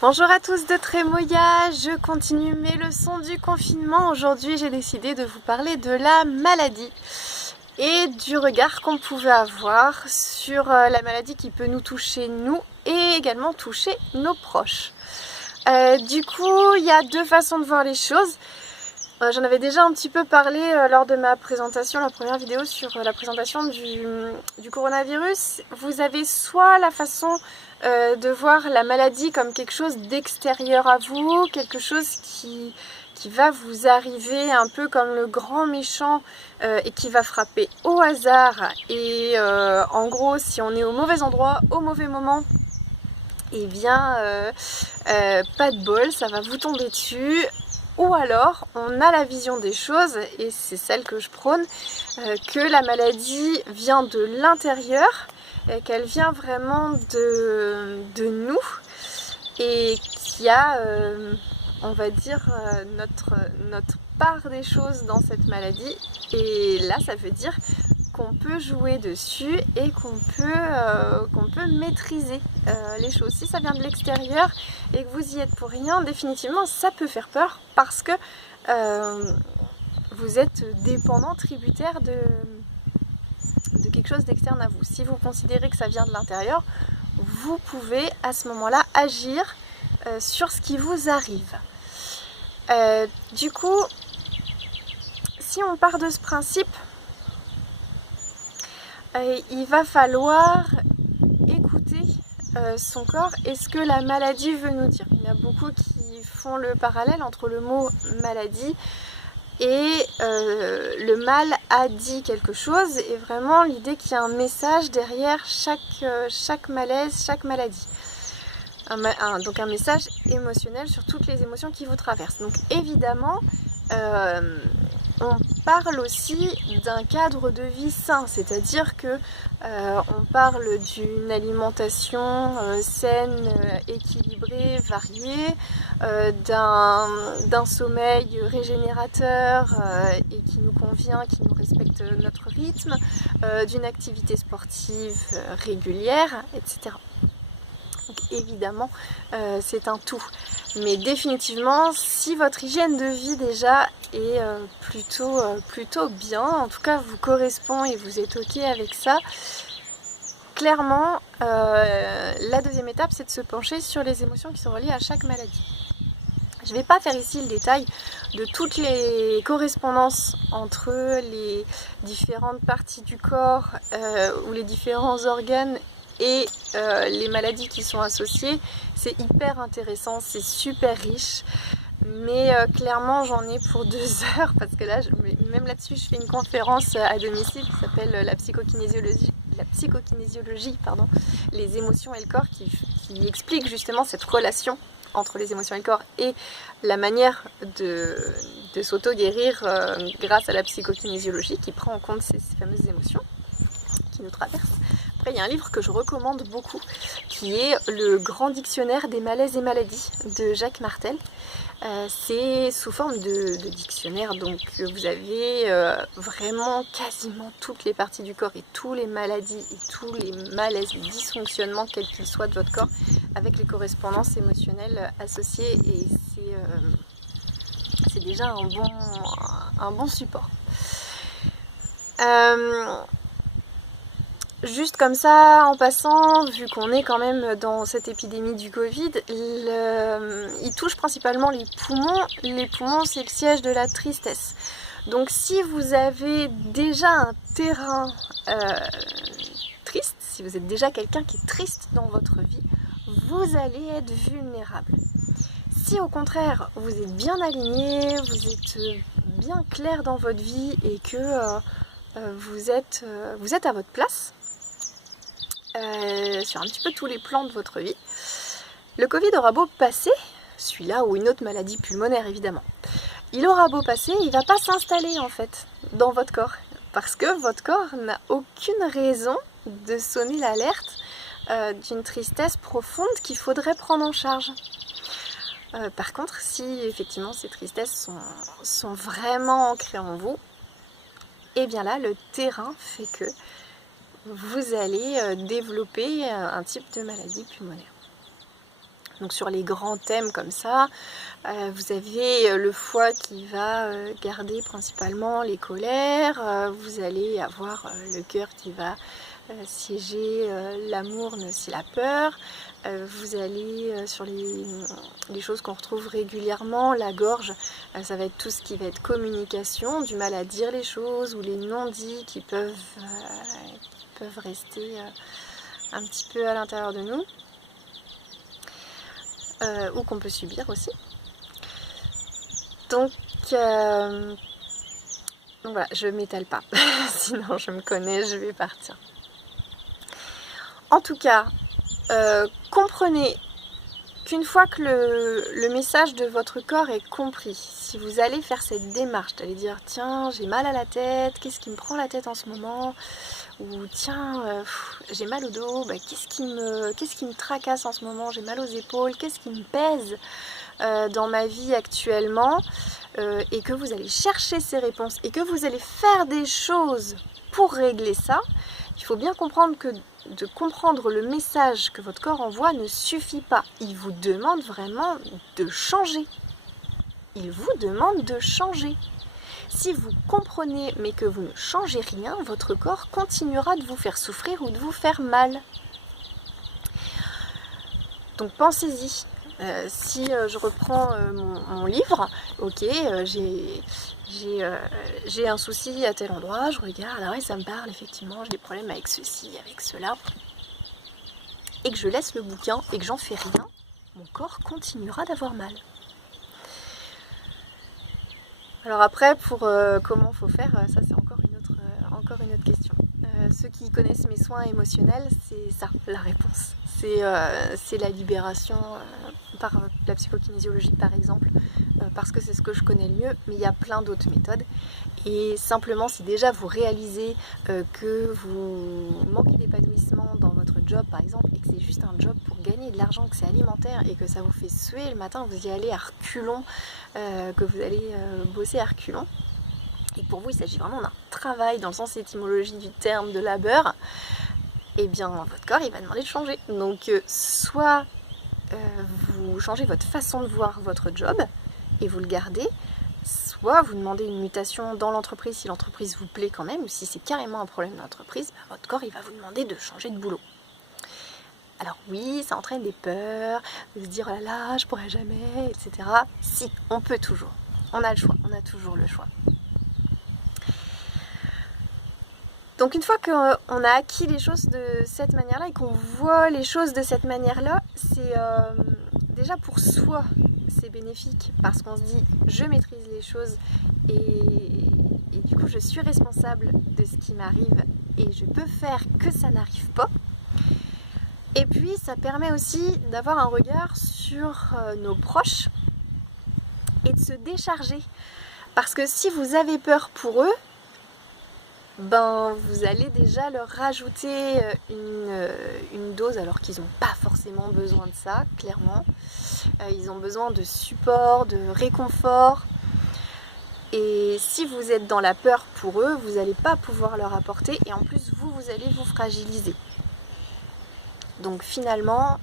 Bonjour à tous de Trémoya, je continue mes leçons du confinement. Aujourd'hui j'ai décidé de vous parler de la maladie et du regard qu'on pouvait avoir sur la maladie qui peut nous toucher nous et également toucher nos proches. Du coup il y a deux façons de voir les choses. J'en avais déjà un petit peu parlé lors de ma présentation, la première vidéo sur la présentation du coronavirus. Vous avez soit la façon de voir la maladie comme quelque chose d'extérieur à vous, quelque chose qui va vous arriver un peu comme le grand méchant et qui va frapper au hasard. Et en gros, si on est au mauvais endroit, au mauvais moment, eh bien, pas de bol, ça va vous tomber dessus. Ou alors, on a la vision des choses, et c'est celle que je prône, que la maladie vient de l'intérieur, qu'elle vient vraiment de nous, et qu'il y a, on va dire, notre part des choses dans cette maladie. Et là, ça veut dire qu'on peut jouer dessus et qu'on peut maîtriser les choses. Si ça vient de l'extérieur et que vous y êtes pour rien, définitivement ça peut faire peur parce que vous êtes dépendant, tributaire de quelque chose d'externe à vous. Si vous considérez que ça vient de l'intérieur, vous pouvez à ce moment-là agir sur ce qui vous arrive. Du coup, si on part de ce principe, il va falloir écouter son corps et ce que la maladie veut nous dire. Il y en a beaucoup qui font le parallèle entre le mot maladie et le mal a dit quelque chose, et vraiment l'idée qu'il y a un message derrière chaque malaise, chaque maladie. Donc un message émotionnel sur toutes les émotions qui vous traversent. Donc évidemment, on parle aussi d'un cadre de vie sain, c'est-à-dire que on parle d'une alimentation saine, équilibrée, variée, d'un sommeil régénérateur et qui nous convient, qui nous respecte notre rythme, d'une activité sportive régulière, etc. Donc évidemment, c'est un tout. Mais définitivement, si votre hygiène de vie déjà est plutôt bien, en tout cas vous correspond et vous êtes ok avec ça, clairement, la deuxième étape, c'est de se pencher sur les émotions qui sont reliées à chaque maladie. Je ne vais pas faire ici le détail de toutes les correspondances entre les différentes parties du corps ou les différents organes et les maladies qui sont associées. C'est hyper intéressant, c'est super riche, mais clairement j'en ai pour 2 heures parce que là, même là-dessus, je fais une conférence à domicile qui s'appelle la psychokinésiologie, les émotions et le corps, qui explique justement cette relation entre les émotions et le corps et la manière de s'auto-guérir grâce à la psychokinésiologie qui prend en compte ces fameuses émotions qui nous traversent. Après, il y a un livre que je recommande beaucoup qui est Le Grand Dictionnaire des malaises et maladies de Jacques Martel. C'est sous forme de dictionnaire, donc vous avez vraiment quasiment toutes les parties du corps et toutes les maladies et tous les malaises, les dysfonctionnements quels qu'ils soient de votre corps, avec les correspondances émotionnelles associées, et c'est déjà un bon support. Juste comme ça, en passant, vu qu'on est quand même dans cette épidémie du Covid, il touche principalement les poumons. Les poumons, c'est le siège de la tristesse. Donc si vous avez déjà un terrain triste, si vous êtes déjà quelqu'un qui est triste dans votre vie, vous allez être vulnérable. Si au contraire, vous êtes bien aligné, vous êtes bien clair dans votre vie et que vous êtes à votre place, sur un petit peu tous les plans de votre vie, le Covid aura beau passer, celui-là ou une autre maladie pulmonaire évidemment, il aura beau passer, il ne va pas s'installer en fait dans votre corps, parce que votre corps n'a aucune raison de sonner l'alerte d'une tristesse profonde qu'il faudrait prendre en charge. Par contre, si effectivement ces tristesses sont vraiment ancrées en vous, et bien là le terrain fait que vous allez développer un type de maladie pulmonaire. Donc sur les grands thèmes comme ça, vous avez le foie qui va garder principalement les colères, vous allez avoir le cœur qui va siéger l'amour mais aussi la peur, vous allez sur les choses qu'on retrouve régulièrement, la gorge, ça va être tout ce qui va être communication, du mal à dire les choses ou les non-dits qui peuvent rester un petit peu à l'intérieur de nous. Ou qu'on peut subir aussi. Donc voilà, je m'étale pas, sinon je me connais, je vais partir. En tout cas, comprenez qu'une fois que le message de votre corps est compris, si vous allez faire cette démarche d'aller dire tiens, j'ai mal à la tête, qu'est-ce qui me prend la tête en ce moment, ou tiens, j'ai mal au dos, qu'est-ce qui me tracasse en ce moment, j'ai mal aux épaules, qu'est-ce qui me pèse dans ma vie actuellement, et que vous allez chercher ces réponses et que vous allez faire des choses pour régler ça, il faut bien comprendre que de comprendre le message que votre corps envoie ne suffit pas. Il vous demande vraiment de changer. Il vous demande de changer. Si vous comprenez mais que vous ne changez rien, votre corps continuera de vous faire souffrir ou de vous faire mal. Donc pensez-y. Si je reprends mon livre, ok, j'ai un souci à tel endroit, je regarde, ah ouais, ça me parle, effectivement, j'ai des problèmes avec ceci, avec cela, et que je laisse le bouquin et que j'en fais rien, mon corps continuera d'avoir mal. Alors après, pour comment faut faire, ça c'est encore une autre question. Ceux qui connaissent mes soins émotionnels, c'est ça, la réponse. C'est la libération par la psychokinésiologie par exemple, parce que c'est ce que je connais le mieux, mais il y a plein d'autres méthodes. Et simplement, si déjà vous réalisez que vous manquez d'épanouissement dans votre job par exemple, et que c'est juste un job pour gagner de l'argent, que c'est alimentaire et que ça vous fait suer le matin, vous y allez à reculons, que vous allez bosser à reculons, et pour vous il s'agit vraiment d'un travail dans le sens étymologique du terme de labeur, et bien votre corps il va demander de changer. Donc soit vous changez votre façon de voir votre job et vous le gardez, soit vous demandez une mutation dans l'entreprise si l'entreprise vous plaît quand même, ou si c'est carrément un problème d'entreprise, votre corps il va vous demander de changer de boulot. Alors oui, ça entraîne des peurs, de se dire oh là là, je pourrais jamais, etc. Si, on peut toujours. On a le choix, on a toujours le choix. Donc une fois qu'on a acquis les choses de cette manière-là et qu'on voit les choses de cette manière-là, c'est déjà pour soi, c'est bénéfique parce qu'on se dit je maîtrise les choses et du coup je suis responsable de ce qui m'arrive et je peux faire que ça n'arrive pas. Et puis ça permet aussi d'avoir un regard sur nos proches et de se décharger. Parce que si vous avez peur pour eux, vous allez déjà leur rajouter une dose alors qu'ils n'ont pas forcément besoin de ça, clairement. Ils ont besoin de support, de réconfort. Et si vous êtes dans la peur pour eux, vous n'allez pas pouvoir leur apporter et en plus vous allez vous fragiliser. Donc finalement,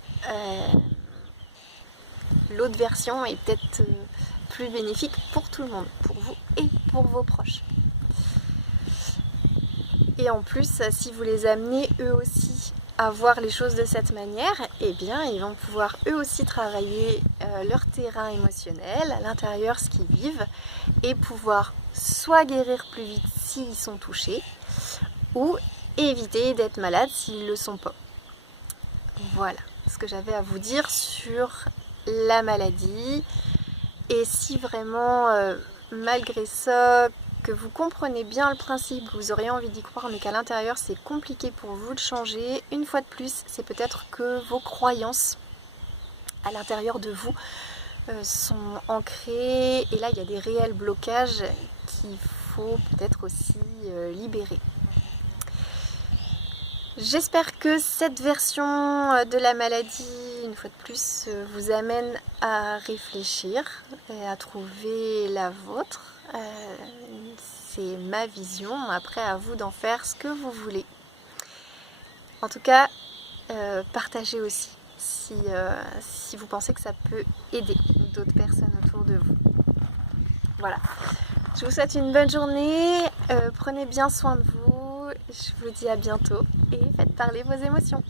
l'autre version est peut-être plus bénéfique pour tout le monde, pour vous et pour vos proches. Et en plus, si vous les amenez eux aussi à voir les choses de cette manière, eh bien ils vont pouvoir eux aussi travailler leur terrain émotionnel, à l'intérieur ce qu'ils vivent, et pouvoir soit guérir plus vite s'ils sont touchés, ou éviter d'être malades s'ils ne le sont pas. Voilà ce que j'avais à vous dire sur la maladie. Et si vraiment, malgré ça, que vous comprenez bien le principe, que vous auriez envie d'y croire, mais qu'à l'intérieur c'est compliqué pour vous de changer, une fois de plus, c'est peut-être que vos croyances à l'intérieur de vous sont ancrées. Et là, il y a des réels blocages qu'il faut peut-être aussi libérer. J'espère que cette version de la maladie, une fois de plus, vous amène à réfléchir et à trouver la vôtre. C'est ma vision, après à vous d'en faire ce que vous voulez. En tout cas, partagez aussi si vous pensez que ça peut aider d'autres personnes autour de vous. Voilà, je vous souhaite une bonne journée, prenez bien soin de vous, je vous dis à bientôt et faites parler vos émotions.